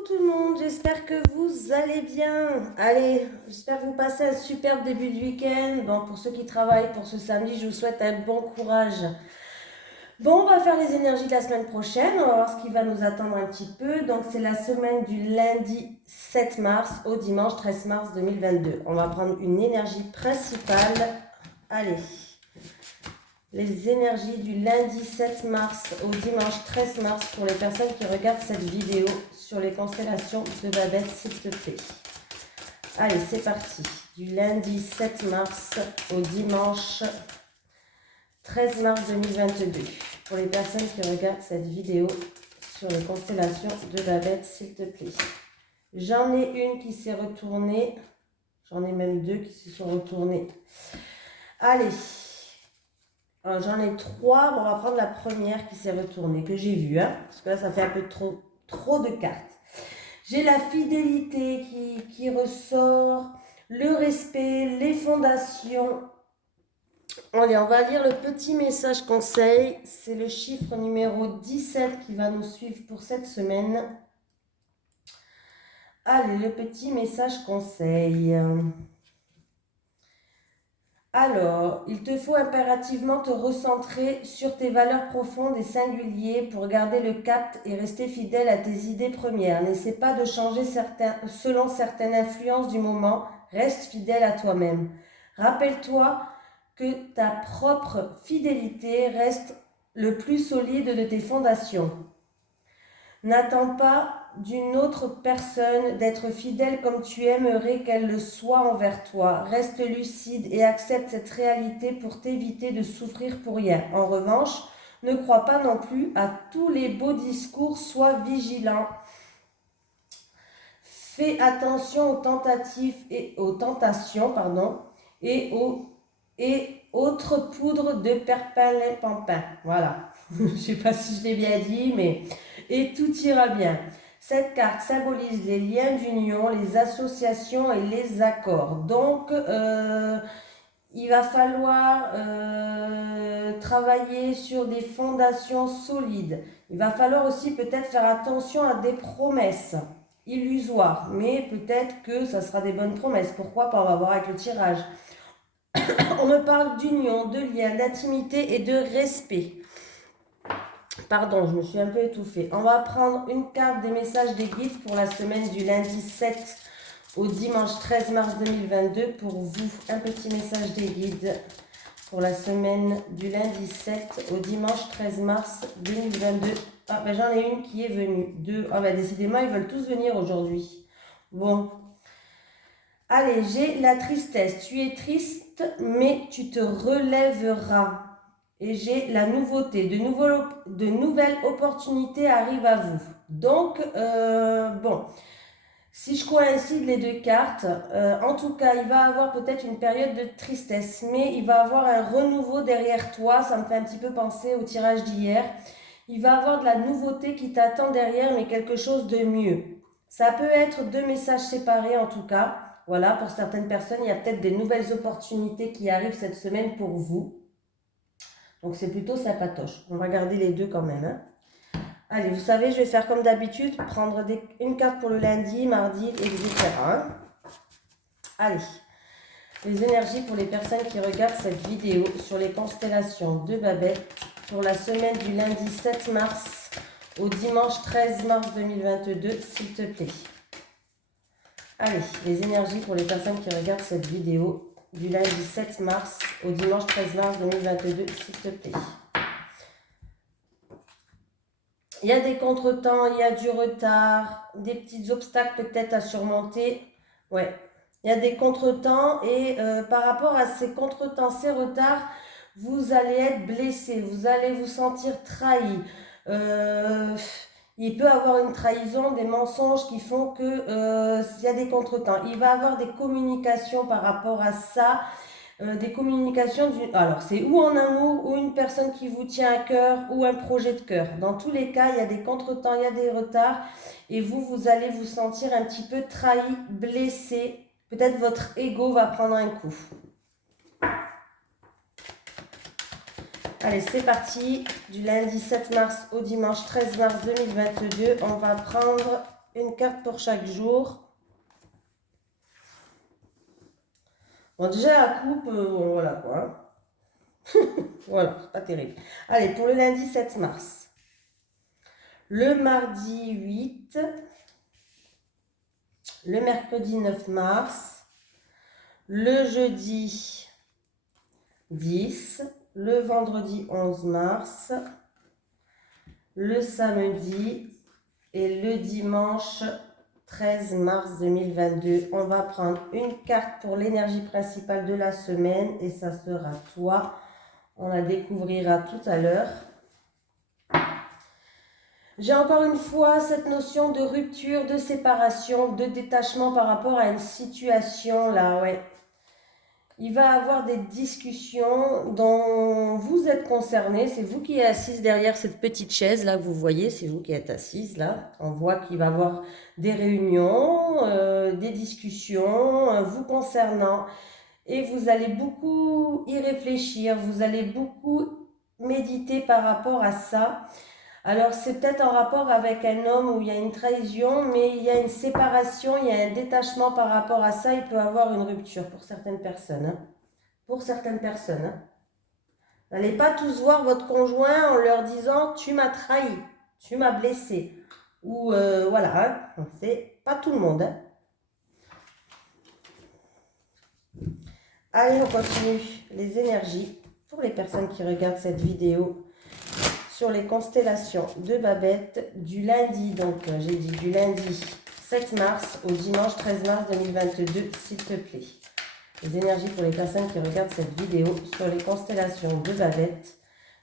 Coucou tout le monde, j'espère que vous allez bien. Allez, j'espère que vous passez un superbe début de week-end. Bon, pour ceux qui travaillent pour ce samedi, je vous souhaite un bon courage. Bon, on va faire les énergies de la semaine prochaine, on va voir ce qui va nous attendre un petit peu. Donc c'est la semaine du lundi 7 mars au dimanche 13 mars 2022. On va prendre une énergie principale. Allez. Les énergies du lundi 7 mars au dimanche 13 mars pour les personnes qui regardent cette vidéo sur les constellations de Babette, s'il te plaît. Allez, c'est parti. Du lundi 7 mars au dimanche 13 mars 2022 pour les personnes qui regardent cette vidéo sur les constellations de Babette, s'il te plaît. J'en ai une qui s'est retournée. J'en ai même deux qui se sont retournées. Allez. J'en ai trois, on va prendre la première qui s'est retournée, que j'ai vue, hein, parce que là ça fait un peu trop de cartes. J'ai la fidélité qui ressort, le respect, les fondations. Allez, on va lire le petit message conseil, c'est le chiffre numéro 17 qui va nous suivre pour cette semaine. Allez, le petit message conseil. Alors, il te faut impérativement te recentrer sur tes valeurs profondes et singulières pour garder le cap et rester fidèle à tes idées premières. N'essaie pas de changer selon certaines influences du moment, reste fidèle à toi-même. Rappelle-toi que ta propre fidélité reste le plus solide de tes fondations. N'attends pas d'une autre personne d'être fidèle comme tu aimerais qu'elle le soit envers toi. Reste lucide et accepte cette réalité pour t'éviter de souffrir pour rien. En revanche, ne crois pas non plus à tous les beaux discours, sois vigilant. Fais attention aux tentations et autres poudres de perlimpinpin. Voilà. Je ne sais pas si je l'ai bien dit, mais et tout ira bien. Cette carte symbolise les liens d'union, les associations et les accords. Donc, il va falloir travailler sur des fondations solides. Il va falloir aussi peut-être faire attention à des promesses illusoires, mais peut-être que ça sera des bonnes promesses. Pourquoi pas? On va voir avec le tirage. On me parle d'union, de lien, d'intimité et de respect. Pardon, je me suis un peu étouffée. On va prendre une carte des messages des guides pour la semaine du lundi 7 au dimanche 13 mars 2022. Pour vous, un petit message des guides pour la semaine du lundi 7 au dimanche 13 mars 2022. Ah, ben j'en ai une qui est venue. Deux. Ah, ben décidément, ils veulent tous venir aujourd'hui. Bon. Allez, j'ai la tristesse. Tu es triste, mais tu te relèveras. Et j'ai la nouveauté, de nouvelles opportunités arrivent à vous. Donc, bon, si je coïncide les deux cartes, en tout cas, il va avoir peut-être une période de tristesse, mais il va avoir un renouveau derrière toi. Ça me fait un petit peu penser au tirage d'hier. Il va avoir de la nouveauté qui t'attend derrière, mais quelque chose de mieux. Ça peut être deux messages séparés en tout cas. Voilà, pour certaines personnes, il y a peut-être des nouvelles opportunités qui arrivent cette semaine pour vous. Donc c'est plutôt sympatoche. On va garder les deux quand même. Hein. Allez, vous savez, je vais faire comme d'habitude, prendre une carte pour le lundi, mardi, etc. Hein. Allez, les énergies pour les personnes qui regardent cette vidéo sur les constellations de Babette pour la semaine du lundi 7 mars au dimanche 13 mars 2022, s'il te plaît. Allez, les énergies pour les personnes qui regardent cette vidéo du lundi 7 mars au dimanche 13 mars 2022, s'il te plaît. Il y a des contretemps, il y a du retard, des petits obstacles peut-être à surmonter. Ouais, il y a des contretemps et par rapport à ces contretemps, ces retards, vous allez être blessé, vous allez vous sentir trahi. Il peut avoir une trahison, des mensonges qui font que il y a des contretemps. Il va avoir des communications par rapport à ça, des communications. Alors, c'est ou en amour, ou une personne qui vous tient à cœur, ou un projet de cœur. Dans tous les cas, il y a des contretemps, il y a des retards, et vous allez vous sentir un petit peu trahi, blessé. Peut-être votre ego va prendre un coup. Allez, c'est parti. Du lundi 7 mars au dimanche 13 mars 2022, on va prendre une carte pour chaque jour. Bon, déjà, la coupe, bon, voilà quoi. Voilà, c'est pas terrible. Allez, pour le lundi 7 mars. Le mardi 8. Le mercredi 9 mars. Le jeudi 10. Le vendredi 11 mars. Le samedi et le dimanche 13 mars 2022. On va prendre une carte pour l'énergie principale de la semaine et ça sera toi. On la découvrira tout à l'heure. J'ai encore une fois cette notion de rupture, de séparation, de détachement par rapport à une situation là, ouais. Il va y avoir des discussions dont vous êtes concerné. C'est vous qui êtes assise derrière cette petite chaise là que vous voyez. C'est vous qui êtes assise là. On voit qu'il va y avoir des réunions, des discussions vous concernant. Et vous allez beaucoup y réfléchir. Vous allez beaucoup méditer par rapport à ça. Alors c'est peut-être en rapport avec un homme où il y a une trahison, mais il y a une séparation, il y a un détachement par rapport à ça, il peut y avoir une rupture pour certaines personnes. Hein. Pour certaines personnes. Hein. N'allez pas tous voir votre conjoint en leur disant « tu m'as trahi, tu m'as blessé ». Ou voilà, hein. C'est pas tout le monde. Hein. Allez, on continue les énergies pour les personnes qui regardent cette vidéo. Sur les constellations de Babette du lundi, donc j'ai dit du lundi 7 mars au dimanche 13 mars 2022, s'il te plaît. Les énergies pour les personnes qui regardent cette vidéo sur les constellations de Babette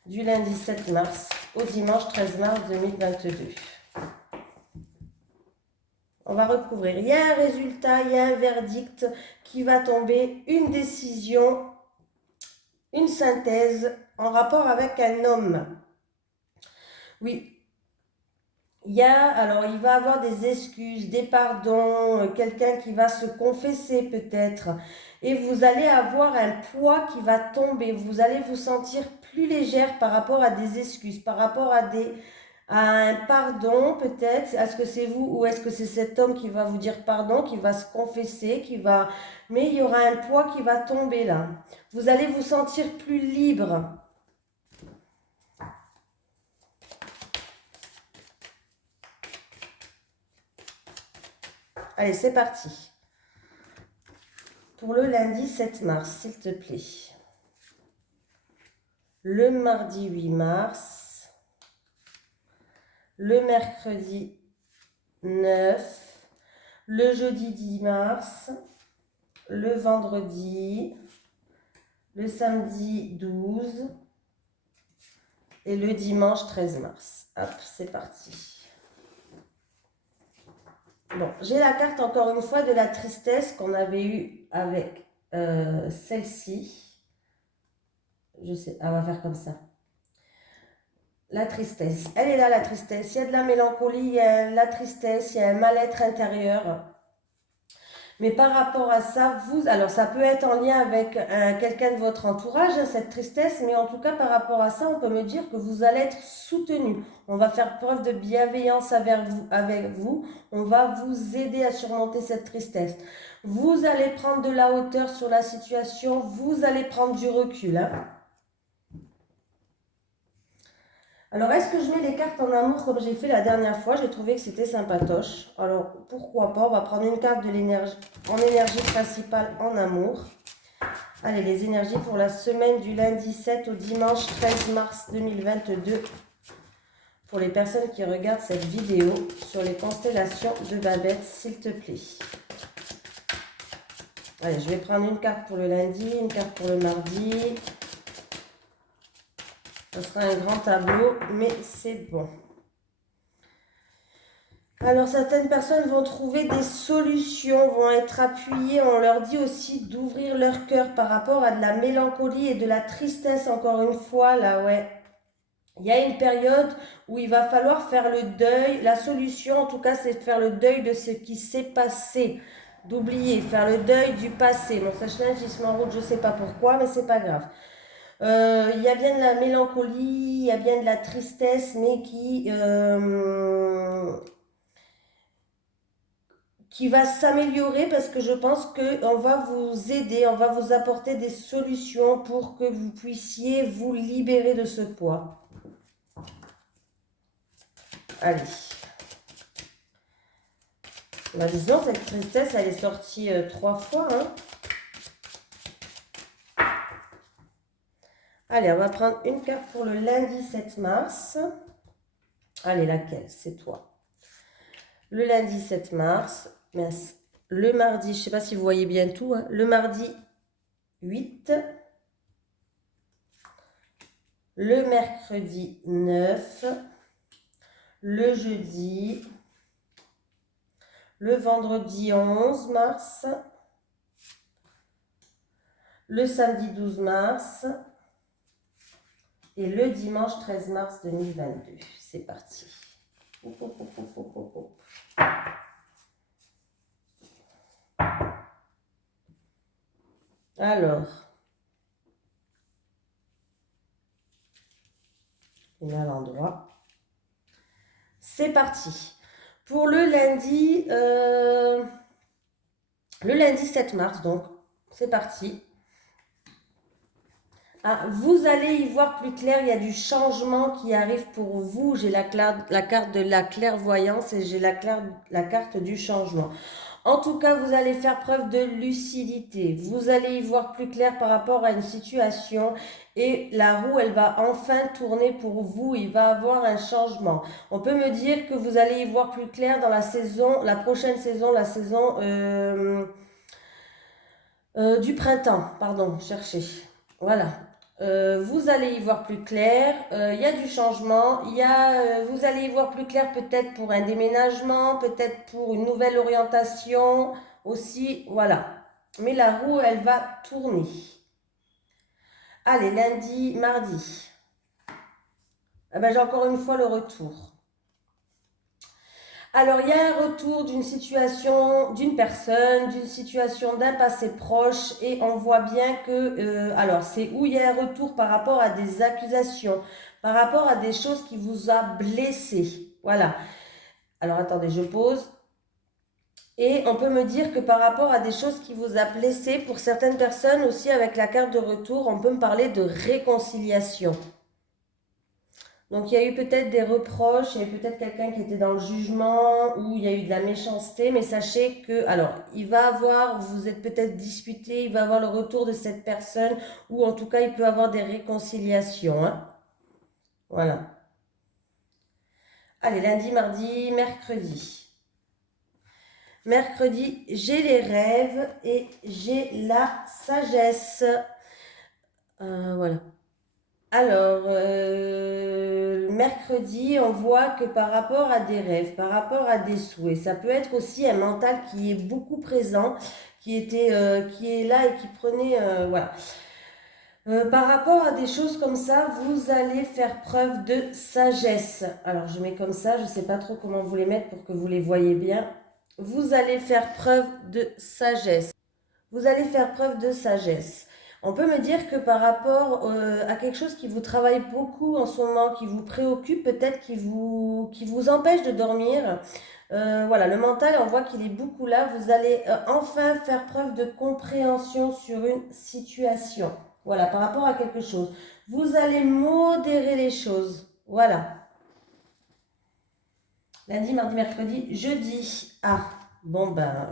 du lundi 7 mars au dimanche 13 mars 2022. On va recouvrir. Il y a un résultat, il y a un verdict qui va tomber, une décision, une synthèse en rapport avec un homme. Oui, il va avoir des excuses, des pardons, quelqu'un qui va se confesser peut-être. Et vous allez avoir un poids qui va tomber. Vous allez vous sentir plus légère par rapport à des excuses, par rapport à un pardon peut-être. Est-ce que c'est vous ou est-ce que c'est cet homme qui va vous dire pardon, qui va se confesser, mais il y aura un poids qui va tomber là. Vous allez vous sentir plus libre. Allez, c'est parti. Pour le lundi 7 mars, s'il te plaît. Le mardi 8 mars. Le mercredi 9. Le jeudi 10 mars. Le vendredi. Le samedi 12. Et le dimanche 13 mars. Hop, c'est parti. Bon, j'ai la carte encore une fois de la tristesse qu'on avait eue avec celle-ci. Je sais, elle va faire comme ça. La tristesse. Elle est là, la tristesse. Il y a de la mélancolie, il y a la tristesse, il y a un mal-être intérieur. Mais par rapport à ça, alors ça peut être en lien avec quelqu'un de votre entourage, cette tristesse, mais en tout cas par rapport à ça, on peut me dire que vous allez être soutenu. On va faire preuve de bienveillance avec vous. On va vous aider à surmonter cette tristesse. Vous allez prendre de la hauteur sur la situation, vous allez prendre du recul. Hein. Alors, est-ce que je mets les cartes en amour comme j'ai fait la dernière fois? J'ai trouvé que c'était sympatoche. Alors, pourquoi pas? On va prendre une carte de l'énergie en énergie principale en amour. Allez, les énergies pour la semaine du lundi 7 au dimanche 13 mars 2022. Pour les personnes qui regardent cette vidéo sur les constellations de Babette, s'il te plaît. Allez, je vais prendre une carte pour le lundi, une carte pour le mardi. Ce sera un grand tableau, mais c'est bon. Alors, certaines personnes vont trouver des solutions, vont être appuyées. On leur dit aussi d'ouvrir leur cœur par rapport à de la mélancolie et de la tristesse, encore une fois, là, ouais. Il y a une période où il va falloir faire le deuil. La solution, en tout cas, c'est de faire le deuil de ce qui s'est passé. D'oublier, faire le deuil du passé. Mon sage-linge, il se met en route, je ne sais pas pourquoi, mais c'est pas grave. Il y a bien de la mélancolie, il y a bien de la tristesse, mais qui va s'améliorer parce que je pense qu'on va vous aider, on va vous apporter des solutions pour que vous puissiez vous libérer de ce poids. Allez. Bah, disons, cette tristesse, elle est sortie 3 fois. Hein. Allez, on va prendre une carte pour le lundi 7 mars. Allez, laquelle? C'est toi. Le lundi 7 mars. Mince. Le mardi, je ne sais pas si vous voyez bien tout. Hein. Le mardi 8. Le mercredi 9. Le jeudi. Le vendredi 11 mars. Le samedi 12 mars. Et le dimanche 13 mars 2022. C'est parti. Alors. Et à l'endroit. C'est parti. Pour le lundi 7 mars, donc, c'est parti. Ah, vous allez y voir plus clair, il y a du changement qui arrive pour vous. J'ai la carte de la clairvoyance et j'ai la carte du changement. En tout cas, vous allez faire preuve de lucidité. Vous allez y voir plus clair par rapport à une situation et la roue, elle va enfin tourner pour vous. Il va avoir un changement. On peut me dire que vous allez y voir plus clair dans la saison, la prochaine saison, la saison du printemps. Pardon, cherchez. Voilà. Vous allez y voir plus clair, il y a du changement, vous allez y voir plus clair peut-être pour un déménagement, peut-être pour une nouvelle orientation aussi, voilà. Mais la roue, elle va tourner. Allez, lundi, mardi. Eh ben, j'ai encore une fois le retour. Alors, il y a un retour d'une situation, d'une personne, d'une situation d'un passé proche et on voit bien que, alors, c'est où il y a un retour par rapport à des accusations, par rapport à des choses qui vous a blessé. Voilà. Alors, attendez, je pose. Et on peut me dire que par rapport à des choses qui vous a blessé, pour certaines personnes aussi avec la carte de retour, on peut me parler de réconciliation. Donc, il y a eu peut-être des reproches, il y a eu peut-être quelqu'un qui était dans le jugement, ou il y a eu de la méchanceté, mais sachez que, alors, il va avoir, vous êtes peut-être disputé, il va avoir le retour de cette personne, ou en tout cas, il peut avoir des réconciliations. Hein. Voilà. Allez, lundi, mardi, mercredi. Mercredi, j'ai les rêves et j'ai la sagesse. Voilà. Alors, mercredi, on voit que par rapport à des rêves, par rapport à des souhaits, ça peut être aussi un mental qui est beaucoup présent, qui est là et qui prenait, voilà. Par rapport à des choses comme ça, vous allez faire preuve de sagesse. Alors, je mets comme ça, je ne sais pas trop comment vous les mettre pour que vous les voyez bien. Vous allez faire preuve de sagesse. Vous allez faire preuve de sagesse. On peut me dire que par rapport à quelque chose qui vous travaille beaucoup en ce moment, qui vous préoccupe, peut-être qui vous empêche de dormir, voilà, le mental, on voit qu'il est beaucoup là. Vous allez enfin faire preuve de compréhension sur une situation. Voilà, par rapport à quelque chose. Vous allez modérer les choses. Voilà. Lundi, mardi, mercredi, jeudi. Ah, bon ben...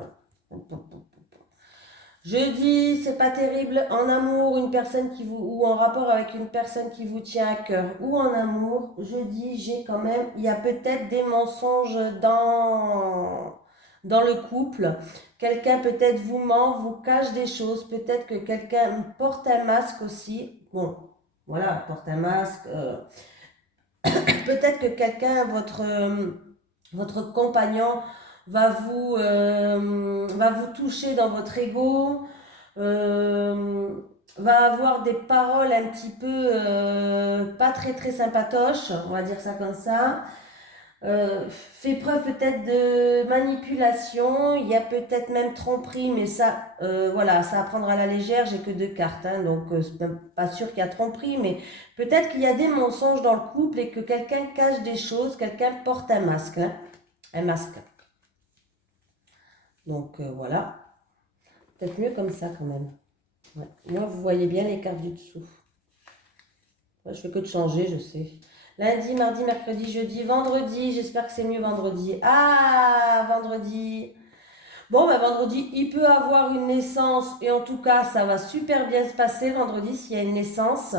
Jeudi, c'est pas terrible. En amour, une personne ou en rapport avec une personne qui vous tient à cœur, ou en amour, jeudi, j'ai quand même, il y a peut-être des mensonges dans le couple. Quelqu'un peut-être vous ment, vous cache des choses. Peut-être que quelqu'un porte un masque aussi. Bon, voilà, porte un masque. Peut-être que quelqu'un, votre compagnon, va vous toucher dans votre ego, va avoir des paroles un petit peu pas très très sympatoches, on va dire ça comme ça. Fait preuve peut-être de manipulation, il y a peut-être même tromperie, mais ça, voilà, ça à prendre à la légère, j'ai que 2 cartes, hein, donc c'est même pas sûr qu'il y a tromperie, mais peut-être qu'il y a des mensonges dans le couple et que quelqu'un cache des choses, quelqu'un porte un masque, hein, un masque. Donc voilà, peut-être mieux comme ça quand même. Ouais. Moi, vous voyez bien les cartes du dessous. Ouais, je fais que de changer, je sais. Lundi, mardi, mercredi, jeudi, vendredi. J'espère que c'est mieux vendredi. Ah, vendredi. Bon, ben vendredi, il peut avoir une naissance et en tout cas, ça va super bien se passer vendredi s'il y a une naissance.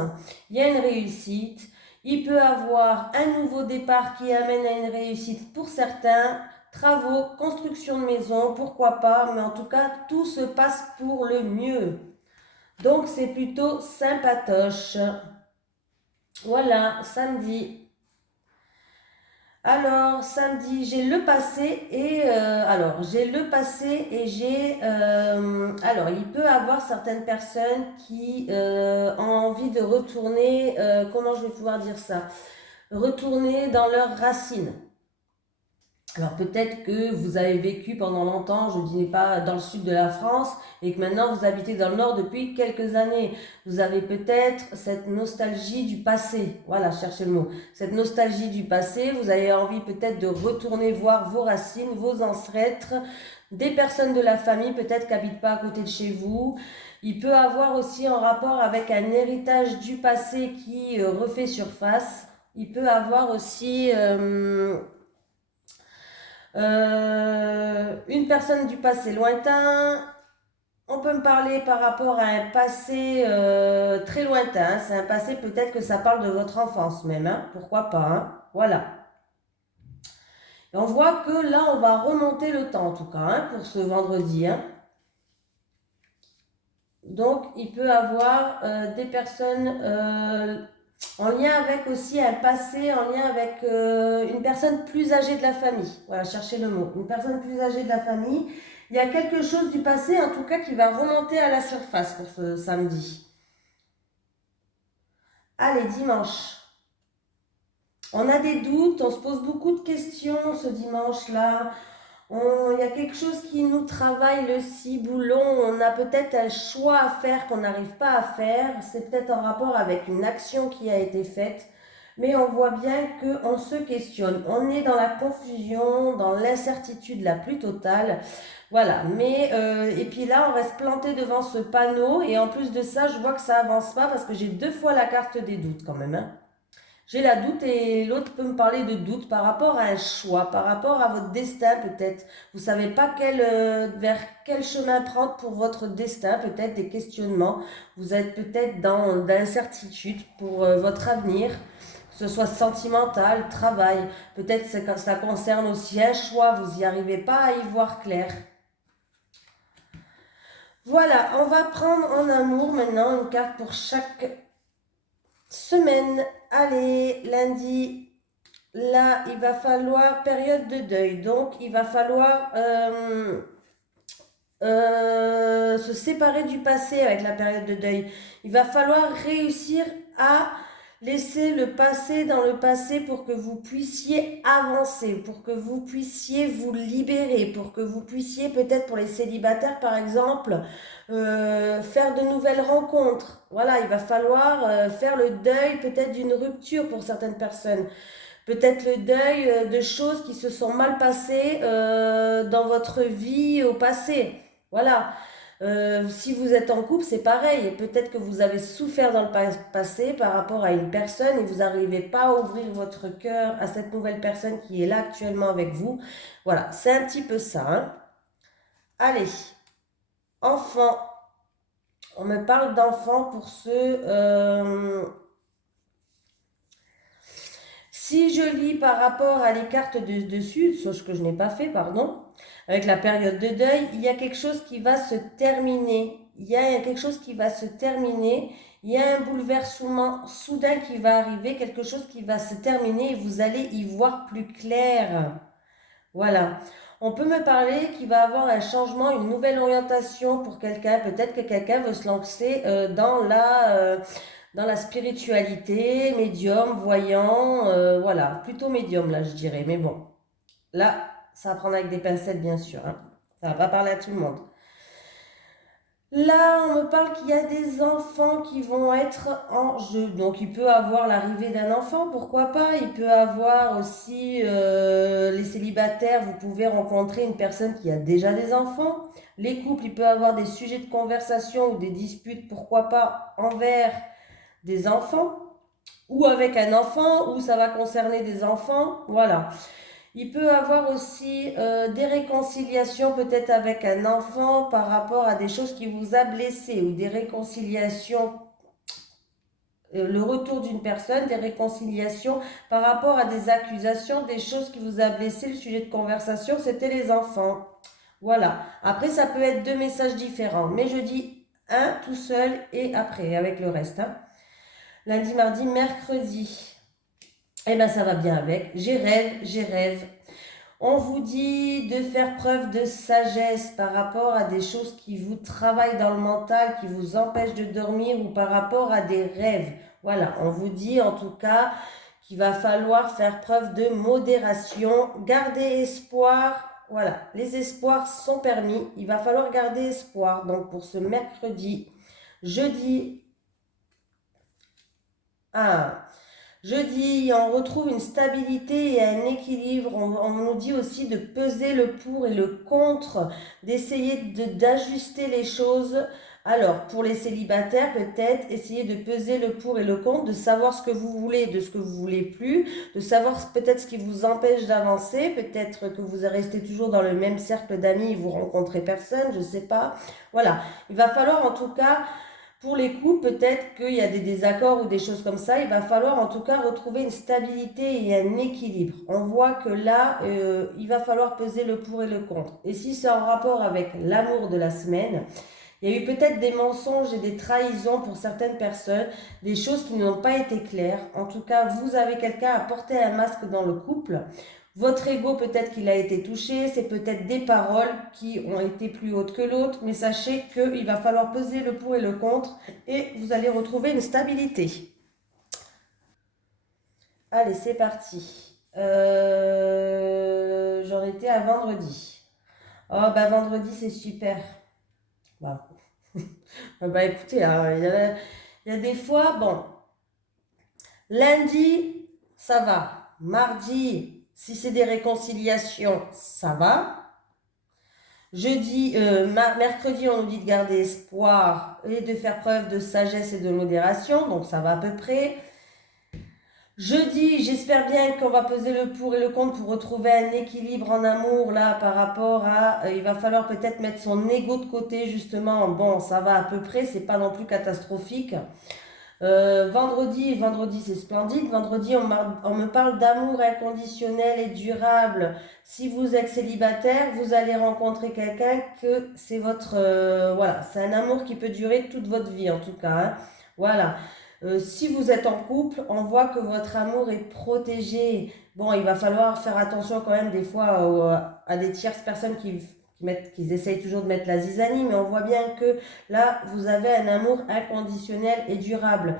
Il y a une réussite. Il peut avoir un nouveau départ qui amène à une réussite pour certains. Travaux, construction de maison, pourquoi pas. Mais en tout cas, tout se passe pour le mieux. Donc, c'est plutôt sympatoche. Voilà, samedi. Alors, samedi, j'ai le passé et alors, il peut y avoir certaines personnes qui ont envie de retourner, comment je vais pouvoir dire ça? Retourner dans leurs racines. Alors peut-être que vous avez vécu pendant longtemps, je ne dis pas dans le sud de la France, et que maintenant vous habitez dans le nord depuis quelques années. Vous avez peut-être cette nostalgie du passé. Voilà, cherchez le mot. Cette nostalgie du passé, vous avez envie peut-être de retourner voir vos racines, vos ancêtres, des personnes de la famille peut-être qui n'habitent pas à côté de chez vous. Il peut avoir aussi un rapport avec un héritage du passé qui refait surface. Il peut avoir aussi... une personne du passé lointain, on peut me parler par rapport à un passé très lointain. C'est un passé, peut-être que ça parle de votre enfance même, hein, pourquoi pas, hein, voilà. Et on voit que là, on va remonter le temps en tout cas, hein, pour ce vendredi. Hein. Donc, il peut avoir des personnes en lien avec aussi un passé, en lien avec une personne plus âgée de la famille. Voilà, cherchez le mot. Une personne plus âgée de la famille. Il y a quelque chose du passé, en tout cas, qui va remonter à la surface pour ce samedi. Allez, dimanche. On a des doutes, on se pose beaucoup de questions ce dimanche-là. Il y a quelque chose qui nous travaille le ciboulon. On a peut-être un choix à faire qu'on n'arrive pas à faire. C'est peut-être en rapport avec une action qui a été faite. Mais on voit bien qu'on se questionne. On est dans la confusion, dans l'incertitude la plus totale. Voilà. Mais, et puis là, on reste planté devant ce panneau. Et en plus de ça, je vois que ça avance pas parce que j'ai 2 fois la carte des doutes quand même. Hein. J'ai la doute et l'autre peut me parler de doute par rapport à un choix, par rapport à votre destin peut-être. Vous savez pas vers quel chemin prendre pour votre destin, peut-être des questionnements. Vous êtes peut-être dans l'incertitude pour votre avenir, que ce soit sentimental, travail. Peut-être que ça concerne aussi un choix, vous n'y arrivez pas à y voir clair. Voilà, on va prendre en amour maintenant une carte pour chaque semaine. Allez, lundi, là, il va falloir période de deuil. Donc, il va falloir se séparer du passé avec la période de deuil. Il va falloir réussir à laisser le passé dans le passé pour que vous puissiez avancer, pour que vous puissiez vous libérer, pour que vous puissiez peut-être pour les célibataires par exemple, faire de nouvelles rencontres. Voilà, il va falloir faire le deuil peut-être d'une rupture pour certaines personnes. Peut-être le deuil de choses qui se sont mal passées dans votre vie au passé. Voilà. Si vous êtes en couple, c'est pareil. Peut-être que vous avez souffert dans le passé par rapport à une personne et vous n'arrivez pas à ouvrir votre cœur à cette nouvelle personne qui est là actuellement avec vous. Voilà, c'est un petit peu ça. Hein. Allez, enfant. On me parle d'enfant pour ceux... si je lis par rapport à les cartes de dessus, ce que je n'ai pas fait, pardon, avec la période de deuil, il y a quelque chose qui va se terminer. Il y a quelque chose qui va se terminer. Il y a un bouleversement soudain qui va arriver, quelque chose qui va se terminer et vous allez y voir plus clair. Voilà. On peut me parler qu'il va avoir un changement, une nouvelle orientation pour quelqu'un. Peut-être que quelqu'un veut se lancer dans la spiritualité, médium, voyant, voilà, plutôt médium là je dirais, mais bon, là ça va prendre avec des pincettes bien sûr, hein. Ça va pas parler à tout le monde. Là, on me parle qu'il y a des enfants qui vont être en jeu. Donc, il peut avoir l'arrivée d'un enfant, pourquoi pas. Il peut avoir aussi les célibataires. Vous pouvez rencontrer une personne qui a déjà des enfants. Les couples, il peut avoir des sujets de conversation ou des disputes, pourquoi pas, envers des enfants ou avec un enfant, ou ça va concerner des enfants. Voilà. Il peut avoir aussi des réconciliations peut-être avec un enfant par rapport à des choses qui vous a blessé, ou des réconciliations, le retour d'une personne, des réconciliations par rapport à des accusations, des choses qui vous a blessé. Le sujet de conversation, c'était les enfants. Voilà. Après, ça peut être deux messages différents, mais je dis un tout seul et après avec le reste, hein. Lundi, mardi, mercredi. Eh bien, ça va bien avec. J'ai rêve, j'ai rêve. On vous dit de faire preuve de sagesse par rapport à des choses qui vous travaillent dans le mental, qui vous empêchent de dormir, ou par rapport à des rêves. Voilà, on vous dit en tout cas qu'il va falloir faire preuve de modération, garder espoir. Voilà, les espoirs sont permis. Il va falloir garder espoir. Donc pour ce mercredi, jeudi, ah, jeudi, on retrouve une stabilité et un équilibre. On nous dit aussi de peser le pour et le contre, d'essayer d'ajuster les choses. Alors, pour les célibataires, peut-être essayer de peser le pour et le contre, de savoir ce que vous voulez, de ce que vous voulez plus, de savoir peut-être ce qui vous empêche d'avancer, peut-être que vous restez toujours dans le même cercle d'amis, vous rencontrez personne, je ne sais pas. Voilà, il va falloir en tout cas, pour les couples, peut-être qu'il y a des désaccords ou des choses comme ça. Il va falloir en tout cas retrouver une stabilité et un équilibre. On voit que là, il va falloir peser le pour et le contre. Et si c'est en rapport avec l'amour de la semaine, il y a eu peut-être des mensonges et des trahisons pour certaines personnes, des choses qui n'ont pas été claires. En tout cas, vous avez quelqu'un à porter un masque dans le couple. Votre ego, peut-être qu'il a été touché, c'est peut-être des paroles qui ont été plus hautes que l'autre, mais sachez qu'il va falloir peser le pour et le contre et vous allez retrouver une stabilité. Allez, c'est parti. J'en étais à vendredi. Oh, bah vendredi, c'est super. Bah, bah écoutez, hein, il y a des fois, bon, lundi, ça va. Mardi, si c'est des réconciliations, ça va. Jeudi, mercredi, on nous dit de garder espoir et de faire preuve de sagesse et de modération, donc ça va à peu près. Jeudi, j'espère bien qu'on va peser le pour et le contre pour retrouver un équilibre en amour là par rapport à, il va falloir peut-être mettre son ego de côté justement. Bon, ça va à peu près, c'est pas non plus catastrophique. Vendredi c'est splendide. Vendredi, on me parle d'amour inconditionnel et durable. Si vous êtes célibataire, vous allez rencontrer quelqu'un que c'est votre, voilà, c'est un amour qui peut durer toute votre vie en tout cas, hein. Voilà. Si vous êtes en couple, on voit que votre amour est protégé. Bon, il va falloir faire attention quand même des fois à des tierces personnes qui essayent toujours de mettre la zizanie, mais on voit bien que là, vous avez un amour inconditionnel et durable.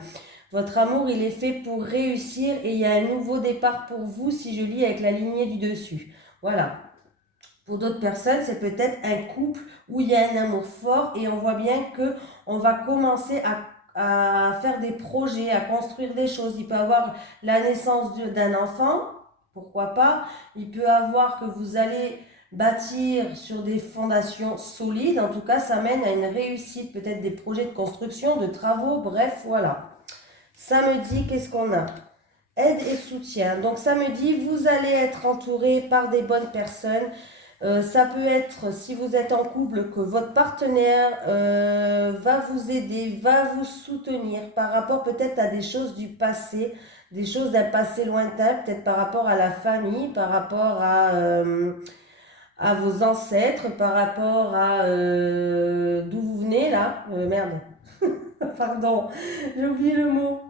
Votre amour, il est fait pour réussir et il y a un nouveau départ pour vous si je lis avec la lignée du dessus. Voilà. Pour d'autres personnes, c'est peut-être un couple où il y a un amour fort et on voit bien que on va commencer à faire des projets, à construire des choses. Il peut avoir la naissance d'un enfant, pourquoi pas. Il peut avoir que vous allez bâtir sur des fondations solides. En tout cas, ça mène à une réussite, peut-être des projets de construction, de travaux, bref, voilà. Samedi, qu'est-ce qu'on a? Aide et soutien. Donc samedi, vous allez être entouré par des bonnes personnes. Ça peut être, si vous êtes en couple, que votre partenaire va vous aider, va vous soutenir par rapport peut-être à des choses du passé, des choses d'un passé lointain, peut-être par rapport à la famille, par rapport à vos ancêtres, par rapport à d'où vous venez là. Merde, pardon, j'ai oublié le mot.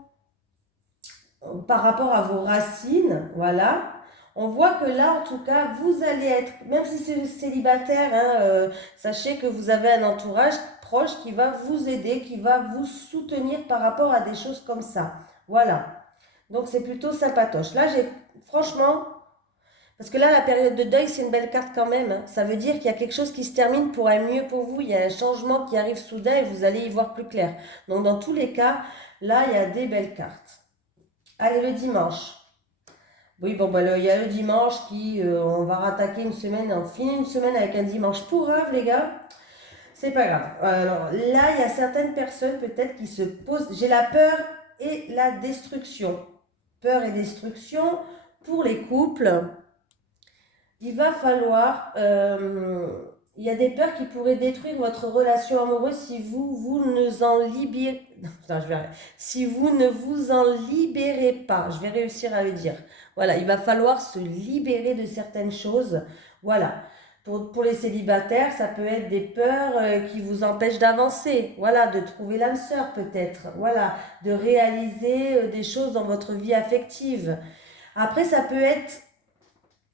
Par rapport à vos racines, voilà. On voit que là, en tout cas, vous allez être, même si c'est célibataire, hein, sachez que vous avez un entourage proche qui va vous aider, qui va vous soutenir par rapport à des choses comme ça. Voilà. Donc, c'est plutôt sympatoche. Là, franchement, Parce que là, la période de deuil, c'est une belle carte quand même, hein. Ça veut dire qu'il y a quelque chose qui se termine pour un mieux pour vous. Il y a un changement qui arrive soudain et vous allez y voir plus clair. Donc, dans tous les cas, là, il y a des belles cartes. Allez, le dimanche. Oui, bon, bah, il y a le dimanche qui, on va rattaquer une semaine, on finit une semaine avec un dimanche pourrave, les gars. C'est pas grave. Alors là, il y a certaines personnes peut-être qui se posent. J'ai la peur et la destruction. Peur et destruction pour les couples. Il va falloir. Il y a des peurs qui pourraient détruire votre relation amoureuse si vous ne en libérez. Non, si vous ne vous en libérez pas. Je vais réussir à le dire. Voilà, il va falloir se libérer de certaines choses. Voilà. Pour les célibataires, ça peut être des peurs qui vous empêchent d'avancer. Voilà, de trouver l'âme sœur peut-être. Voilà, de réaliser des choses dans votre vie affective. Après, ça peut être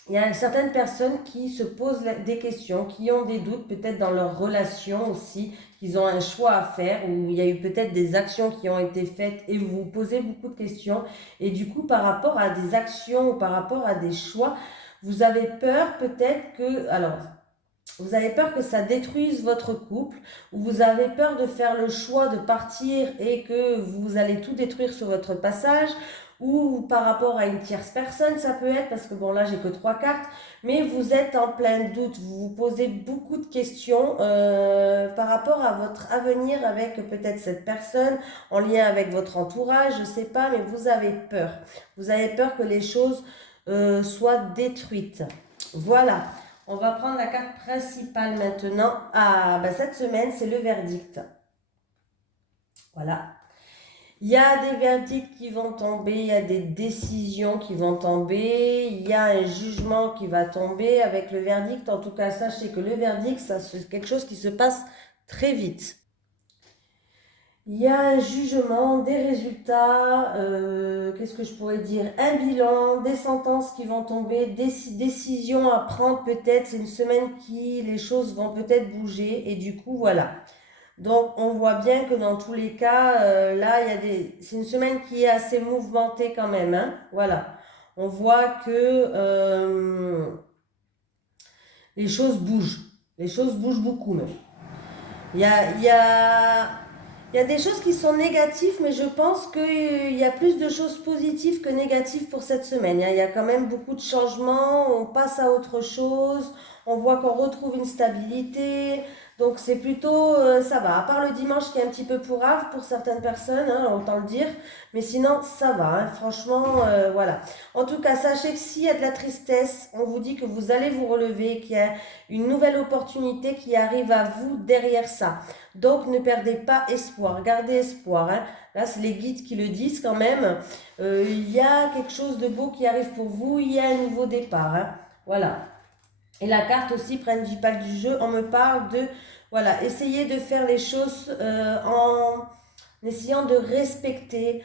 il y a certaines personnes qui se posent des questions, qui ont des doutes peut-être dans leur relation aussi, qu'ils ont un choix à faire, ou il y a eu peut-être des actions qui ont été faites et vous vous posez beaucoup de questions. Et du coup, par rapport à des actions ou par rapport à des choix, vous avez peur peut-être que... Alors, vous avez peur que ça détruise votre couple, ou vous avez peur de faire le choix de partir et que vous allez tout détruire sur votre passage, ou par rapport à une tierce personne, ça peut être, parce que bon là j'ai que 3 cartes, mais vous êtes en plein doute, vous vous posez beaucoup de questions par rapport à votre avenir avec peut-être cette personne, en lien avec votre entourage, je sais pas, mais vous avez peur. Vous avez peur que les choses soient détruites. Voilà. On va prendre la carte principale maintenant. Ah, bah cette semaine, c'est le verdict. Voilà. Il y a des verdicts qui vont tomber, il y a des décisions qui vont tomber, il y a un jugement qui va tomber avec le verdict. En tout cas, sachez que le verdict, ça, c'est quelque chose qui se passe très vite. Il y a un jugement, des résultats, qu'est-ce que je pourrais dire? Un bilan, des sentences qui vont tomber, des décisions à prendre peut-être. C'est une semaine qui, les choses vont peut-être bouger et du coup, voilà. Donc, on voit bien que dans tous les cas, là, c'est une semaine qui est assez mouvementée quand même, hein. Voilà. On voit que les choses bougent. Les choses bougent beaucoup même. Il y a, il y a, il y a des choses qui sont négatives, mais je pense qu'il y a plus de choses positives que négatives pour cette semaine. Il y a quand même beaucoup de changements, on passe à autre chose, on voit qu'on retrouve une stabilité. Donc c'est plutôt, ça va. À part le dimanche qui est un petit peu pourrave pour certaines personnes, hein, autant le dire. Mais sinon, ça va, hein, franchement, voilà. En tout cas, sachez que s'il y a de la tristesse, on vous dit que vous allez vous relever, qu'il y a une nouvelle opportunité qui arrive à vous derrière ça. Donc ne perdez pas espoir, gardez espoir, hein. Là, c'est les guides qui le disent quand même. Il y a quelque chose de beau qui arrive pour vous, il y a un nouveau départ, hein. Voilà. Et la carte aussi, principale du jeu, on me parle de, voilà, essayer de faire les choses en essayant de respecter.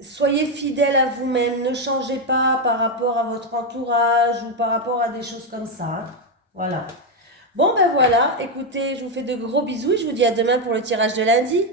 Soyez fidèle à vous-même, ne changez pas par rapport à votre entourage ou par rapport à des choses comme ça, hein. Voilà. Bon ben voilà, écoutez, je vous fais de gros bisous et je vous dis à demain pour le tirage de lundi.